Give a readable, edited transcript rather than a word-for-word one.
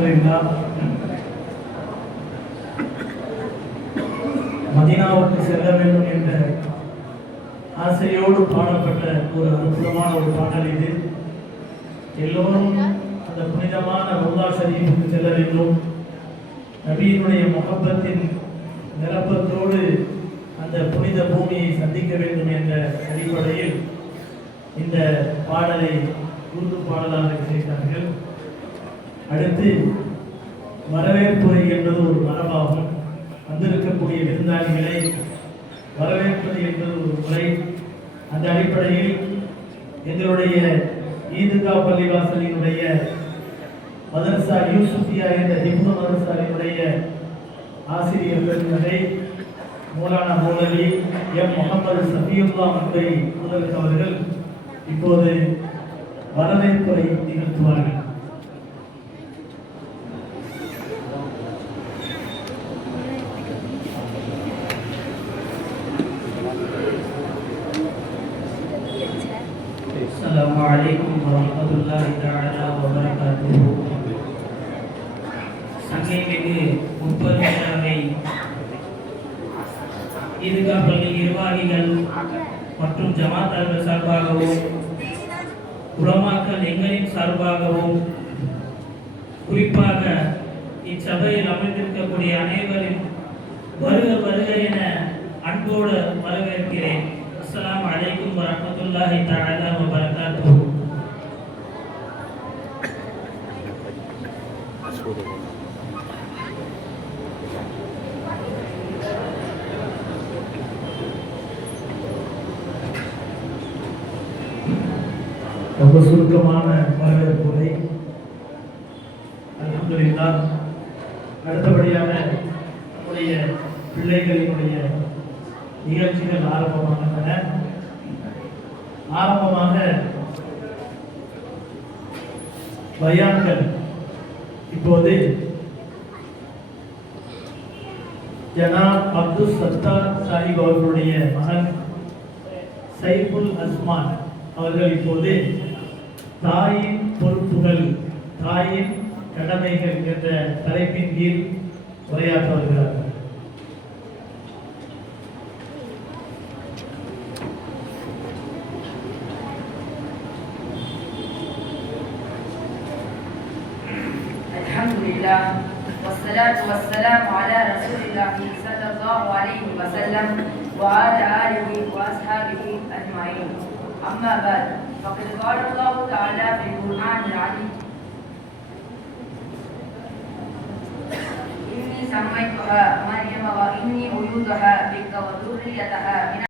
அல்ஹம்துலில்லாஹ் மதீனாவுக்கு செல்ல வேண்டும் என்ற ஆசையோடு பாடப்பட்ட ஒரு அற்புதமான ஒரு பாடல் இது. எல்லோரும் அந்த புனிதமான ரவுலா ஷரீஃபுக்கு செல்ல வேண்டும், நபியினுடைய முஹப்பத்தின் நிரப்பத்தோடு அந்த புனித பூமியை சந்திக்க வேண்டும் என்ற அடிப்படையில் இந்த பாடலை உருது பாடலாக செய்தார்கள். அடுத்து வரவேற்புரை என்பது ஒரு மரபாகும். வந்திருக்கக்கூடிய விருந்தாளிகளை வரவேற்பது என்பது ஒரு முறை. அந்த அடிப்படையில் எங்களுடைய ஈதுகா பள்ளிவாசலினுடைய மதரசா யூசுஃபியா என்ற ஹிப்னு மதரசாவினுடைய ஆசிரியர் பெருமகை மௌலானா மௌலவி எம் முகமது சஃபியுல்லா மன்றை அவர்கள் இப்போது வரவேற்புரை நிகழ்த்துவார்கள். அஸ்ஸலாமு அலைக்கும் வரஹ்மத்துல்லாஹி தஆலா வ பரகாத்துஹு. சங்கைமிகு முப்பெருமை ஈதுகா பள்ளி நிர்வாகிகள் மற்றும் ஜமாத்தார்கள் சார்பாகவும் உலமாக்கள் எங்களின் சார்பாகவும் குறிப்பாக இச்சபையில் அமர்ந்திருக்கக்கூடிய அனைவரின் வருக வருக என அன்போடு வரவேற்கிறேன். அஸ்ஸலாமு அலைக்கும் வரஹ்மத்துல்லாஹி தஆலா வ பரகாத்துஹு. ரொம்ப சுருக்கமான வரவேற்புரை. அல்ஹம்துலில்லாஹ். அடுத்தபடியாக நம்முடைய பிள்ளைகளினுடைய நிகழ்ச்சிகள் ஆரம்பமாகின்றன. ஆரம்பமாக பயான்கள். இப்போது ஜனாப் அப்துல் சத்தார் சாஹிப் அவர்களுடைய மகன் சைஃபுல் அஸ்மான் அவர்கள் இப்போது தாயின் பொறுப்புகள், தாயின் கடமைகள் என்ற தலைப்பின் கீழ் உரையாற்ற வருகிறார்கள். அல்ஹம்துலில்லாஹ் வஸ்ஸலாத்து வஸ்ஸலாமு அலா ரசூலில்லாஹி ஸல்லல்லாஹு அலைஹி வஸல்லம் வ அலா ஆலிஹி வ அஸ்ஹாபிஹி அஜ்மஈன். அம்மா பஅத் ஃபகத் قال الله تعالى في القرآن العظيم إني سميتها مريم وإني أعيذها بك وذريتها من